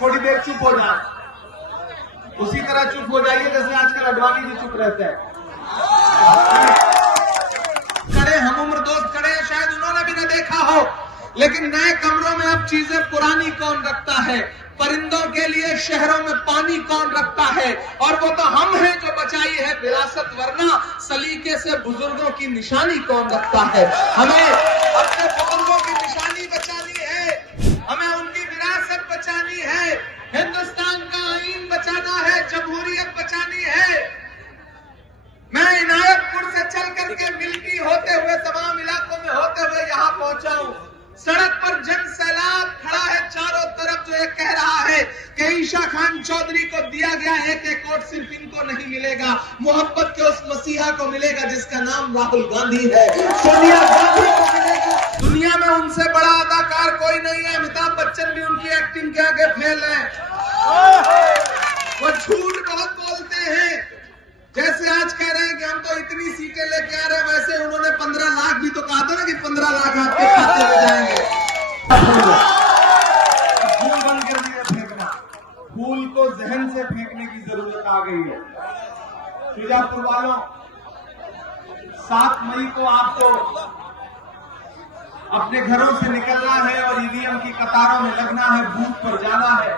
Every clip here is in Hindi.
थोड़ी देर चुप हो जाए, उसी तरह चुप हो जाइए जैसे आजकल अडवाणी जी चुप रहते हैं। खड़े हम उम्र दोस्त खड़े हैं, शायद उन्होंने भी न देखा हो, लेकिन नए कमरों में अब चीजें पुरानी कौन रखता है? परिंदों के लिए शहरों में पानी कौन रखता है? और वो तो हम हैं जो बचाई है विरासत, वरना सलीके से बुजुर्गों की निशानी कौन रखता है? हमें अपने बुजुर्गों की निशानी बचानी है, हमें उनकी विरासत बचानी है, हिंदुस्तान का आईन बचाना है, जमहूरियत बचानी है। मैं इनायतपुर से चल करके मिल्की होते हुए तमाम इलाकों में होते हुए यहां पहुंचा हूं। सड़क पर जन सैलाब खड़ा है चारों तरफ, जो ये कह रहा है कि ईशा खान चौधरी को दिया गया एक वोट सिर्फ इनको नहीं मिलेगा, मोहब्बत के उस मसीहा को मिलेगा जिसका नाम राहुल गांधी है, सोनिया गांधी को मिलेगा। दुनिया में उनसे बड़ा अदाकार कोई नहीं है, अमिताभ बच्चन भी उनकी एक्टिंग के आगे फेल है। वो झूठ बहुत बोलते हैं, जैसे आज कह रहे हैं कि हम तो इतनी सीटें लेके आ रहे हैं, वैसे उन्होंने 15 लाख भी तो कहा था ना कि 15 लाख आपके खाते में जाएंगे। फूल बंद कर दिया फेंकना, फूल को जहन से फेंकने की जरूरत आ गई है। शुजापुर वालों, 7 मई को आपको अपने घरों से निकलना है और ईवीएम की कतारों में लगना है, बूथ पर जाना है,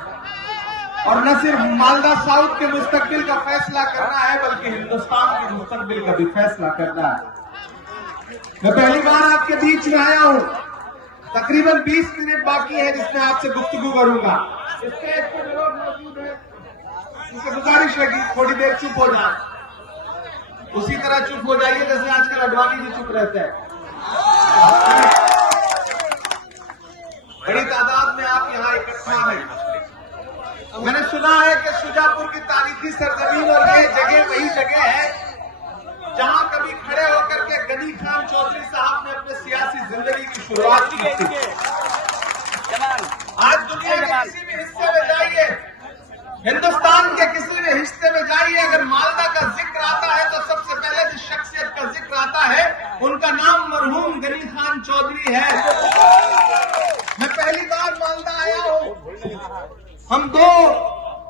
और न सिर्फ मालदा साउथ के मुस्तकबिल का फैसला करना है, बल्कि हिंदुस्तान के मुस्तकबिल का भी फैसला करना है। मैं पहली बार आपके बीच में आया हूं, तकरीबन 20 मिनट बाकी है जिसमें आपसे गुफ्तगू करूंगा। स्टेज पे जो लोग मौजूद हैं उनसे गुजारिश है कि थोड़ी देर चुप हो जाए, उसी तरह चुप हो जाइए जैसे आजकल अडवाणी जी चुप रहते हैं। बड़ी तादाद में आप यहाँ इकट्ठा हैं। मैंने सुना है कि शुजापुर की तारीखी सरजमीन और ये जगह वही जगह है जहां कभी खड़े होकर के गनी खान चौधरी साहब ने अपने सियासी जिंदगी की शुरुआत की थी। आज दुनिया के किसी भी हिस्से में जाइए, हिंदुस्तान के किसी भी हिस्से में जाइए, अगर मालदा का जिक्र आता है तो सबसे पहले जिस शख्सियत का जिक्र आता है उनका नाम मरहूम गनी खान चौधरी है। मैं पहली बार मालदा आया हूं। हम 2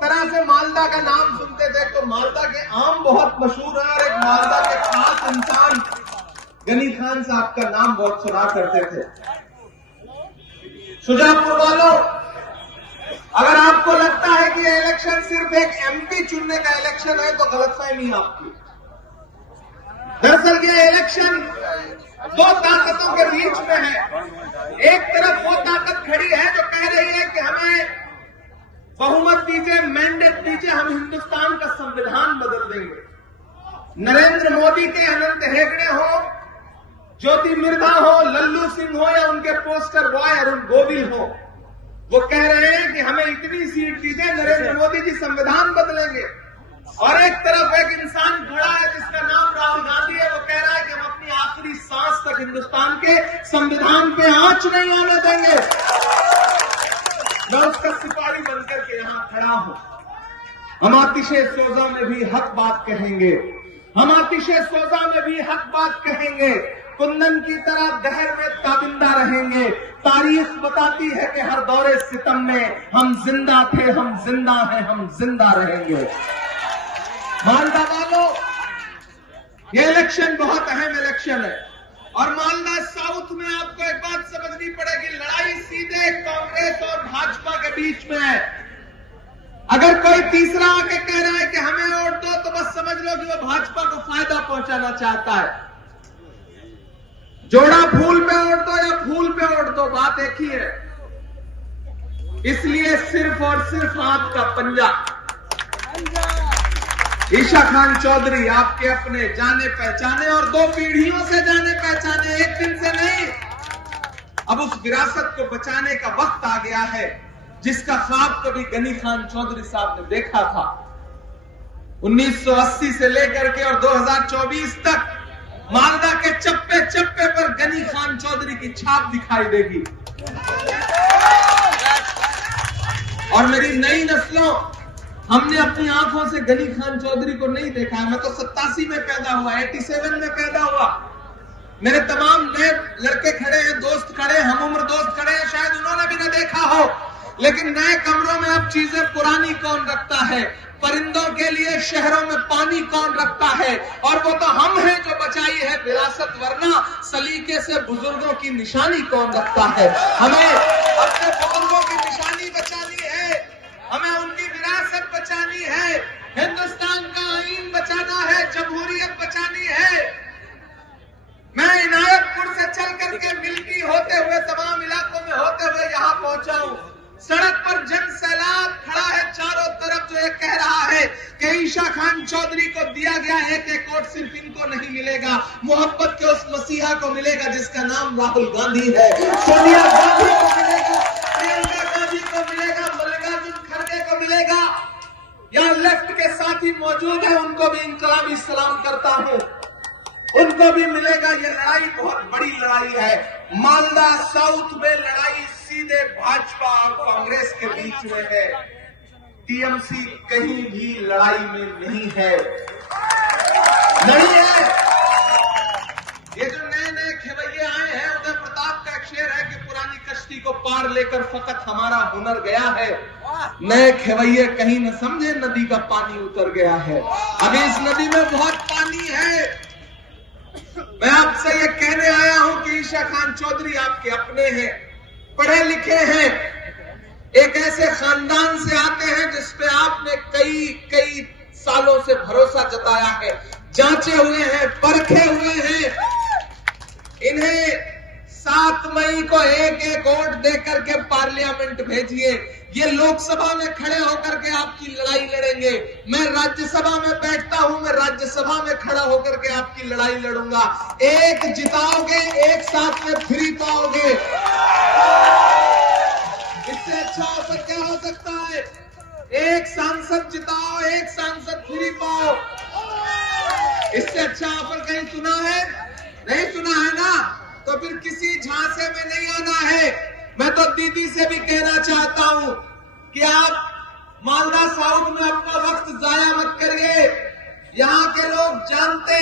तरह से मालदा का नाम सुनते थे, तो मालदा के आम बहुत मशहूर है और एक मालदा के खास इंसान गनी खान साहब का नाम बहुत सुना करते थे। शुजापुर वालों, अगर आपको लगता है कि ये इलेक्शन सिर्फ एक एमपी चुनने का इलेक्शन है तो गलतफहमी आपकी। दरअसल ये इलेक्शन 2 ताकतों के बीच में है। एक तरफ वो ताकत खड़ी है जो कह रही है कि हमें बहुमत दीजिए, मैंडेट दीजिए, हम हिंदुस्तान का संविधान बदल देंगे। नरेंद्र मोदी के अनंत हेगड़े हो, ज्योति मिर्धा हो, लल्लू सिंह हो या उनके पोस्टर बॉय अरुण गोविल हो, वो कह रहे हैं कि हमें इतनी सीट दीजिए, नरेंद्र मोदी जी संविधान बदलेंगे। और एक तरफ एक इंसान खड़ा है जिसका नाम राहुल गांधी है, वो कह रहा है कि हम अपनी आखिरी सांस तक हिंदुस्तान के संविधान पे आंच नहीं आने देंगे। मैं उसका सिपाही बनकर के यहां खड़ा हूं। हम आतिशे सोजा में भी हक बात कहेंगे, हम आतिशे सोजा में भी हक बात कहेंगे, कुंदन की तरह दहर में ताबिंदा रहेंगे। तारीख बताती है कि हर दौरे सितम में हम जिंदा थे, हम जिंदा हैं, हम जिंदा रहेंगे। मालदा वालों, ये इलेक्शन बहुत अहम इलेक्शन है और मालदा साउथ में आपको एक बात समझनी पड़ेगी, लड़ाई सीधे कांग्रेस और भाजपा के बीच में है। अगर कोई तीसरा आके कह रहा है कि हमें वोट दो, तो बस समझ लो कि वो भाजपा को फायदा पहुंचाना चाहता है। जोड़ा फूल पे वोट दो या फूल पे वोट दो, बात एक ही है। इसलिए सिर्फ और सिर्फ आपका पंजा। ईशा खान चौधरी आपके अपने जाने पहचाने और 2 पीढ़ियों से जाने पहचाने, एक दिन से नहीं। अब उस विरासत को बचाने का वक्त आ गया है जिसका ख्वाब कभी गनी खान चौधरी साहब ने देखा था। 1980 से लेकर के और 2024 तक मालदा के चप्पे चप्पे पर गनी खान चौधरी की छाप दिखाई देगी। और मेरी नई नस्लों, हमने अपनी आंखों से गनी खान चौधरी को नहीं देखा है। मैं तो 87 में पैदा हुआ, 87 में पैदा हुआ। मेरे तमाम नए लड़के खड़े हैं, दोस्त खड़े हैं, हम उम्र दोस्त खड़े हैं, शायद उन्होंने भी न देखा हो, लेकिन नए कमरों में अब चीजें पुरानी कौन रखता है? परिंदों के लिए शहरों में पानी कौन रखता है? और वो तो हम हैं जो बचाई है विरासत, वरना सलीके से बुजुर्गों की निशानी कौन रखता है? हमें अपने बुजुर्गों की निशानी बचानी है, हमें उनकी विरासत बचानी है, हिंदुस्तान का आईन बचाना है, जमहूरियत बचानी है। मैं इनायतपुर से चल करके मिल्की होते हुए तमाम इलाकों में होते हुए यहां पहुंचा हूं। सड़क पर जन सैलाब खड़ा है चारों तरफ, जो ये कह रहा है कि ईशा खान चौधरी को दिया गया एक वोट सिर्फ इनको नहीं मिलेगा, मोहब्बत के उस मसीहा को मिलेगा जिसका नाम राहुल गांधी है, सोनिया गांधी को मिलेगा, प्रियंका गांधी को मिलेगा, मल्लिकार्जुन खड़गे को मिलेगा। यहाँ लेफ्ट के साथी मौजूद है, उनको भी इनकलाबी सलाम करता हूं, उनको भी मिलेगा। ये लड़ाई बहुत बड़ी लड़ाई है। मालदा साउथ में लड़ाई सीधे भाजपा और कांग्रेस के बीच में है, टीएमसी कहीं भी लड़ाई में नहीं है, नहीं है। ये जो नए नए खेवैये आए हैं, उदय प्रताप का एक शेर है कि पुरानी कश्ती को पार लेकर फकत हमारा हुनर गया है। नए खेवैये कहीं न समझे नदी का पानी उतर गया है। अभी इस नदी में बहुत पानी है। मैं आपसे ये कहने आया हूं कि ईशा खान चौधरी आपके अपने हैं, पढ़े लिखे हैं, एक ऐसे खानदान से आते हैं जिसपे आपने कई सालों से भरोसा जताया है, जांचे हुए हैं, परखे हुए हैं। इन्हें 7 मई को एक वोट देकर के पार्लियामेंट भेजिए। ये लोकसभा में खड़े होकर के आपकी लड़ाई लड़ेंगे। मैं राज्यसभा में बैठता हूं, मैं राज्यसभा में खड़ा होकर के आपकी लड़ाई लड़ूंगा। एक जिताओगे, एक साथ में फ्री पाओगे। इससे अच्छा ऑफर क्या हो सकता है? एक सांसद जिताओ, एक सांसद फ्री पाओ। इससे अच्छा ऑफर कहीं सुना है? नहीं सुना है ना? तो फिर किसी झांसे में नहीं आना है। मैं तो दीदी से भी कहना चाहता हूं कि आप मालदा साउथ में अपना वक्त जाया मत करिए। यहाँ के लोग जानते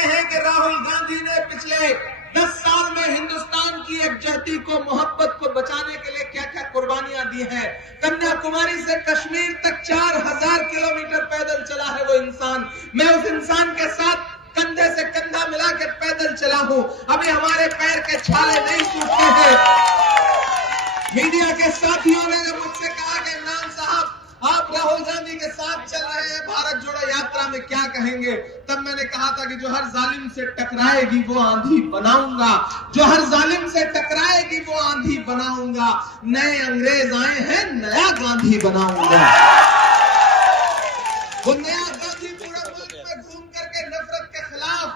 हैं कि राहुल गांधी ने पिछले 10 साल में हिंदुस्तान की एकजुटता को, मोहब्बत को बचाने के लिए क्या क्या कुर्बानियां दी हैं। कन्याकुमारी से कश्मीर तक 4000 किलोमीटर पैदल चला है वो इंसान। मैं उस इंसान के साथ कंधे से कंधा मिला के पैदल चला हूं। अभी हमारे पैर के छाले नहीं सूखते हैं। मीडिया के साथियों ने जब मुझसे कहा कि इमरान साहब आप राहुल गांधी के साथ चल रहे हैं भारत जोड़ो यात्रा में, क्या कहेंगे? तब मैंने कहा था कि जो हर जालिम से टकराएगी वो आंधी बनाऊंगा, जो हर जालिम से टकराएगी वो आंधी बनाऊंगा। नए अंग्रेज आए हैं, नया गांधी बनाऊंगा। वो नया गांधी पूरा मुल्क में घूम करके नफरत के खिलाफ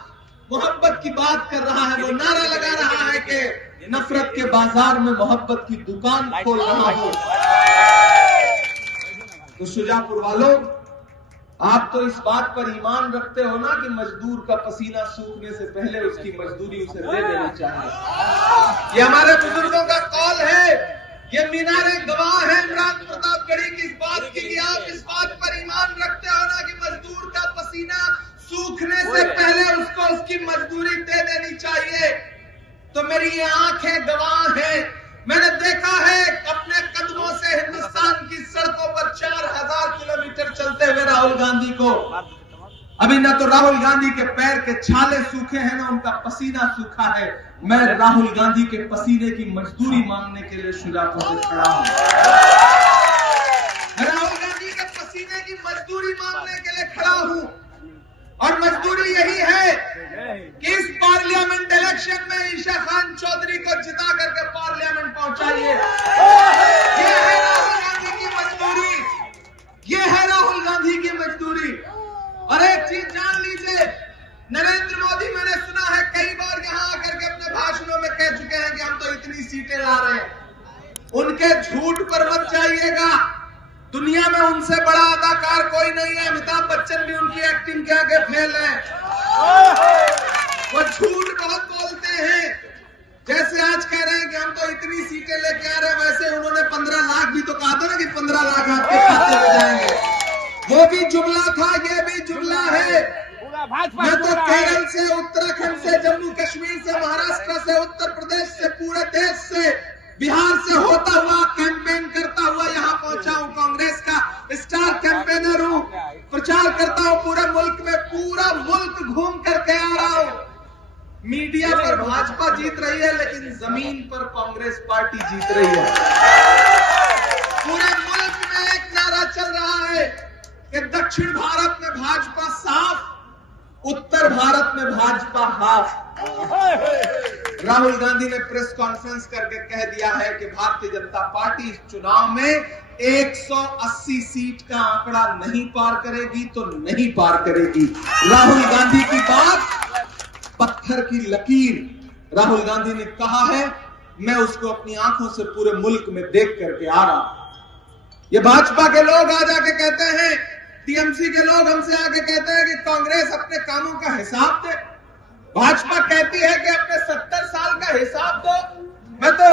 मोहब्बत की बात कर रहा है। वो नारा लगा रहा है कि नफरत के बाजार में मोहब्बत की दुकान खोल रहा हूं। तो शुजापुर वालों, आप तो इस बात पर ईमान रखते हो ना कि मजदूर का पसीना सूखने से पहले उसकी मजदूरी उसे दे देनी चाहिए। ये हमारे बुजुर्गों का कौल है, ये मीनारे गवाह है इमरान प्रतापगढ़ी की इस बात की। आप इस बात पर ईमान रखते हो ना कि मजदूर का पसीना सूखने से पहले उसको उसकी मजदूरी दे देनी चाहिए। तो मेरी ये आंखें गवाह हैं। मैंने देखा है अपने कदमों से हिंदुस्तान की सड़कों पर 4000 किलोमीटर चलते हुए राहुल गांधी को। अभी ना तो राहुल गांधी के पैर के छाले सूखे हैं, ना उनका पसीना सूखा है। मैं राहुल गांधी के पसीने की मजदूरी मांगने के लिए शुजापुर से खड़ा हूं। राहुल गांधी के पसीने की मजदूरी मांगने के लिए खड़ा हूं। और मजदूरी यही है कि इस पार्लियामेंट इलेक्शन में ईशा खान चौधरी को जिता करके पार्लियामेंट पहुंचाइए। ये है राहुल गांधी की मजदूरी, ये है राहुल गांधी की मजदूरी। और एक चीज जान लीजिए, नरेंद्र मोदी मैंने सुना है कई बार यहां आकर के अपने भाषणों में कह चुके हैं कि हम तो इतनी सीटें ला रहे हैं। उनके झूठ पर मत जाइएगा। दुनिया में उनसे बड़ा अदाकार कोई नहीं है। अमिताभ बच्चन भी उनकी एक्टिंग के आगे फेल है। वो झूठ बहुत बोलते हैं। जैसे आज कह रहे हैं कि हम तो इतनी सीटें लेके आ रहे हैं, वैसे उन्होंने 15 लाख भी तो कहा था ना कि 15 लाख आपके खाते में जाएंगे। वो भी जुमला था, ये भी जुमला है। मैं तो केरल से, उत्तराखंड से, जम्मू कश्मीर से, महाराष्ट्र से, उत्तर प्रदेश से, पूरे देश से बिहार से होता हुआ कैंपेन करता हुआ यहां पहुंचा हूं, कांग्रेस का स्टार कैंपेनर हूं, प्रचार करता हूं पूरे मुल्क में, पूरा मुल्क घूम करके आ रहा हूं। मीडिया पर भाजपा जीत रही है, लेकिन जमीन पर कांग्रेस पार्टी जीत रही है। पूरे मुल्क में एक नारा चल रहा है कि दक्षिण भारत में भाजपा साफ, उत्तर भारत में भाजपा हाफ। राहुल गांधी ने प्रेस कॉन्फ्रेंस करके कह दिया है कि भारतीय जनता पार्टी इस चुनाव में 180 सीट का आंकड़ा नहीं पार करेगी तो नहीं पार करेगी। राहुल गांधी की बात पत्थर की लकीर। राहुल गांधी ने कहा है, मैं उसको अपनी आंखों से पूरे मुल्क में देख करके आ रहा हूं। ये भाजपा के लोग आ जाके कहते हैं, टीएमसी के लोग हमसे आके कहते हैं कि कांग्रेस अपने कामों का हिसाब दे। भाजपा कहती है कि अपने 70 साल का हिसाब दो। मैं तो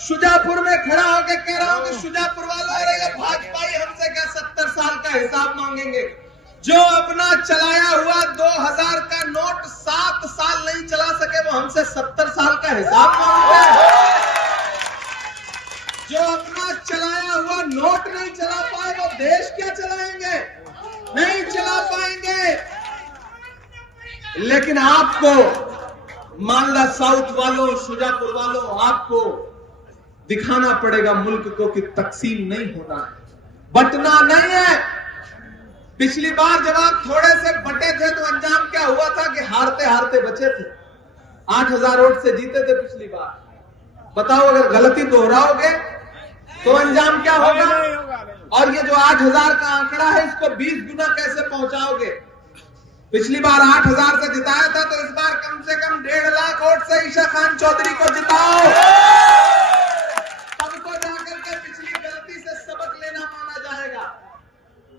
शुजापुर में खड़ा होकर कह रहा हूं कि शुजापुर वालों, अरे ये भाजपा ही हमसे क्या 70 साल का हिसाब मांगेंगे? जो अपना चलाया हुआ 2000 का नोट 7 साल नहीं चला सके, वो हमसे 70 साल का हिसाब मांगेंगे। जो अपना चलाया हुआ नोट नहीं चला पाए, वो देश क्या चलाएंगे? नहीं चला पाएंगे। लेकिन आपको, मालदा साउथ वालों, शुजापुर वालों, आपको दिखाना पड़ेगा मुल्क को कि तकसीम नहीं होना है, बंटना नहीं है। पिछली बार जब आप थोड़े से बटे थे तो अंजाम क्या हुआ था कि हारते हारते बचे थे। 8000 वोट से जीते थे पिछली बार। बताओ, अगर गलती दोहराओगे तो अंजाम क्या होगा? और ये जो 8000 का आंकड़ा है, इसको 20 गुना कैसे पहुंचाओगे? पिछली बार 8000 से जिताया था, तो इस बार कम से कम 1.5 लाख वोट से ईशा खान चौधरी को जिताओ। तब तो जाकर के पिछली गलती से सबक लेना माना जाएगा।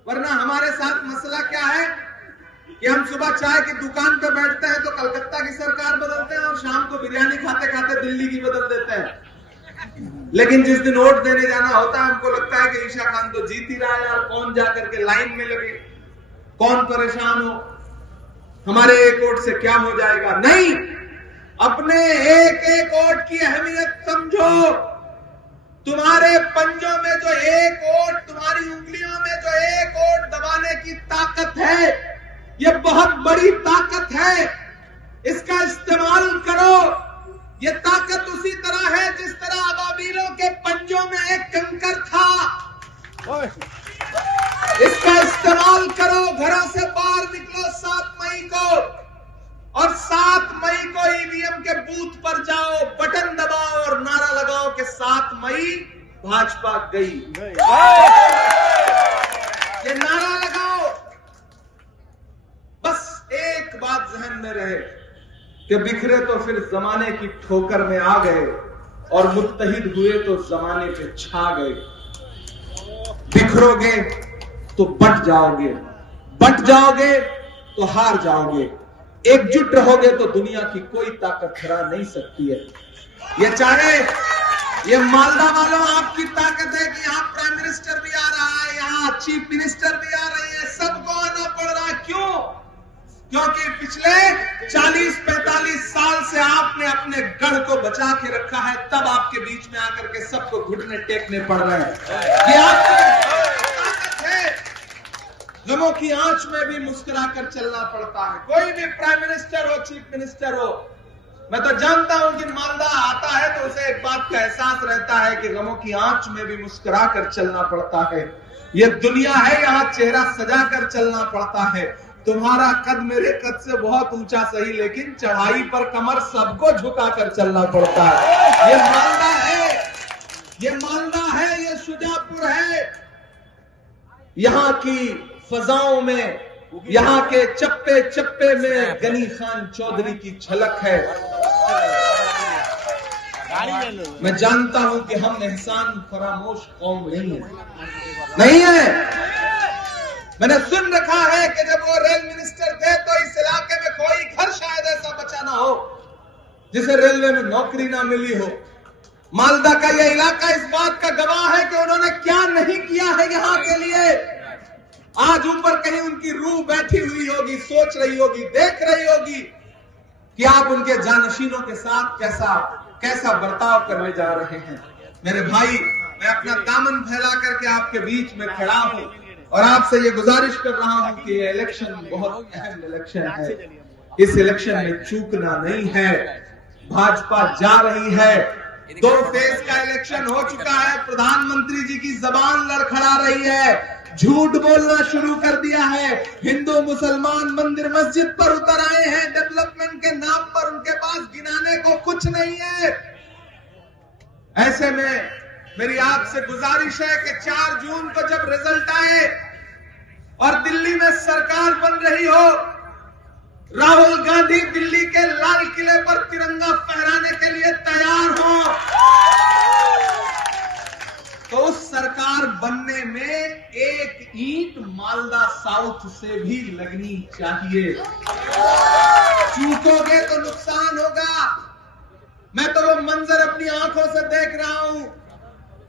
वरना हमारे साथ मसला क्या है कि हम सुबह चाय की दुकान पे बैठते हैं तो कलकत्ता की सरकार बदलते हैं, और शाम को बिरयानी खाते खाते दिल्ली की बदल देते हैं। लेकिन जिस दिन वोट देने जाना होता है, हमको लगता है कि ईशा खान तो जीत ही रहा है, और कौन जाकर के लाइन में लगे, कौन परेशान हो, हमारे एक वोट से क्या हो जाएगा। नहीं, अपने एक एक वोट की अहमियत समझो। तुम्हारे पंजों में जो एक वोट, तुम्हारी उंगलियों में जो एक वोट दबाने की ताकत है, ये बहुत बड़ी ताकत है। इसका इस्तेमाल करो। ये ताकत उसी तरह है जिस तरह अबाबीलों के पंजों में एक कंकर था। इसका इस्तेमाल करो। घरों से बाहर निकलो 7 मई को, और 7 मई को ईवीएम के बूथ पर जाओ, बटन दबाओ और नारा लगाओ कि 7 मई भाजपा गई। ये नारा लगाओ। बस एक बात जहन में रहे कि बिखरे तो फिर जमाने की ठोकर में आ गए, और मुत्तहिद हुए तो जमाने पे छा गए। बिखरोगे तो बट जाओगे, बट जाओगे तो हार जाओगे। एकजुट रहोगे तो दुनिया की कोई ताकत हरा नहीं सकती है। ये चाहे ये मालदा वालों, आपकी ताकत है कि यहाँ प्राइम मिनिस्टर भी आ रहा है, यहाँ चीफ मिनिस्टर भी आ रही है, सबको आना पड़ रहा है। क्यों? क्योंकि पिछले 40-45 साल से आपने अपने गढ़ को बचा के रखा है, तब आपके बीच में आकर के सबको घुटने टेकने पड़ रहे हैं। ये आपकी ताकत है। गमों की आंच में भी मुस्कुरा कर चलना पड़ता है। कोई भी प्राइम मिनिस्टर हो, चीफ मिनिस्टर हो, मैं तो जानता हूं कि मालदा आता है तो उसे एक बात का एहसास रहता है कि गमों की आंच में भी मुस्कुरा कर चलना पड़ता है। ये दुनिया है, यहाँ चेहरा सजा कर चलना पड़ता है। तुम्हारा कद मेरे कद से बहुत ऊंचा सही, लेकिन चढ़ाई पर कमर सबको झुका कर चलना पड़ता है। ये मालदा है, ये मालदा है, ये शुजापुर है। यहाँ की फजाओं में, यहाँ के चप्पे चप्पे में गनी खान चौधरी की झलक है। मैं जानता हूं कि हम एहसान फरामोश कौम नहीं है। मैंने सुन रखा है कि जब वो रेल मिनिस्टर थे तो इस इलाके में कोई घर शायद ऐसा बचा ना हो जिसे रेलवे में नौकरी ना मिली हो। मालदा का यह इलाका इस बात का गवाह है कि उन्होंने क्या नहीं किया है यहाँ के लिए। आज ऊपर कहीं उनकी रूह बैठी हुई होगी, सोच रही होगी, देख रही होगी कि आप उनके जानशीनों के साथ कैसा बर्ताव करने जा रहे हैं। मेरे भाई, मैं अपना दामन फैला करके आपके बीच में खड़ा हूं और आपसे ये गुजारिश कर रहा हूं कि ये इलेक्शन बहुत अहम इलेक्शन है। इस इलेक्शन में चूकना नहीं है। भाजपा जा रही है, 2 फेज का इलेक्शन हो चुका है। प्रधानमंत्री जी की जबान लड़खड़ा रही है, झूठ बोलना शुरू कर दिया है। हिंदू मुसलमान मंदिर मस्जिद पर उतर आए हैं डेवलपमेंट के नाम पर, उनके पास गिनाने को कुछ नहीं है। ऐसे में मेरी आपसे गुजारिश है कि 4 जून को जब रिजल्ट आए और दिल्ली में सरकार बन रही हो, राहुल गांधी दिल्ली के लाल किले पर तिरंगा फहराने के लिए तैयार हो, तो उस सरकार बनने में 1 ईंट मालदा साउथ से भी लगनी चाहिए। चूकोगे तो नुकसान होगा। मैं तो वो मंजर अपनी आंखों से देख रहा हूं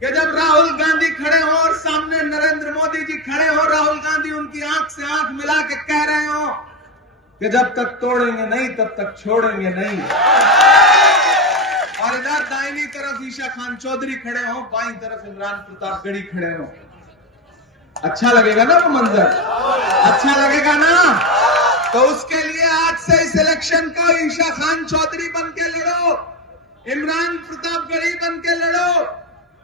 कि जब राहुल गांधी खड़े हो और सामने नरेंद्र मोदी जी खड़े हो, राहुल गांधी उनकी आंख से आंख मिला के कह रहे हो कि जब तक तोड़ेंगे नहीं तब तक छोड़ेंगे नहीं। और इधर दाहिनी तरफ ईशा खान चौधरी खड़े हो, बाईं तरफ इमरान प्रतापगढ़ी खड़े हो। अच्छा लगेगा ना वो मंजर? अच्छा लगेगा ना? तो उसके लिए आज से इस इलेक्शन को ईशा खान चौधरी बन के लड़ो, इमरान प्रतापगढ़ी बन के लड़ो।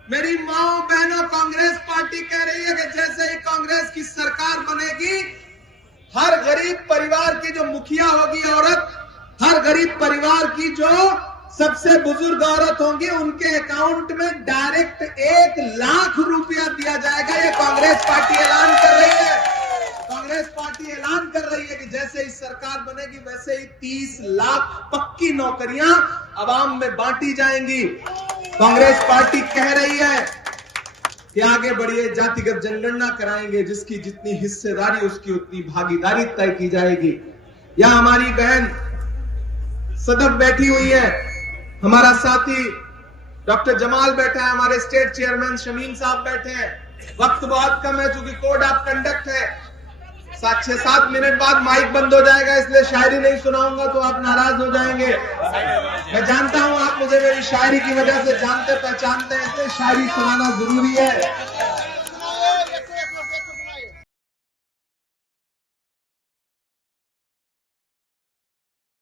मेरी माओ बहनों, कांग्रेस पार्टी कह रही है कि जैसे ही कांग्रेस की सरकार बनेगी, हर गरीब परिवार की जो मुखिया होगी औरत, हर गरीब परिवार की जो सबसे बुजुर्ग औरत होंगी, उनके अकाउंट में डायरेक्ट 1 लाख रुपया दिया जाएगा। ये कांग्रेस पार्टी ऐलान कर रही है। कांग्रेस पार्टी ऐलान कर रही है कि जैसे ही सरकार बनेगी वैसे ही 30 लाख पक्की नौकरियां आवाम में बांटी जाएंगी। कांग्रेस पार्टी कह रही है कि आगे बढ़िए, जातिगत जनगणना कराएंगे, जिसकी जितनी हिस्सेदारी उसकी उतनी भागीदारी तय की जाएगी। यहां हमारी बहन सदब बैठी हुई है, हमारा साथी डॉक्टर जमाल बैठा है, हमारे स्टेट चेयरमैन शमीन साहब बैठे हैं। वक्त बहुत कम है चूंकि कोड ऑफ कंडक्ट है। 6-7 मिनट बाद माइक बंद हो जाएगा, इसलिए शायरी नहीं सुनाऊंगा तो आप नाराज हो जाएंगे। मैं जानता हूं आप मुझे मेरी शायरी की वजह से जानते पहचानते हैं, इसलिए शायरी सुनाना जरूरी है।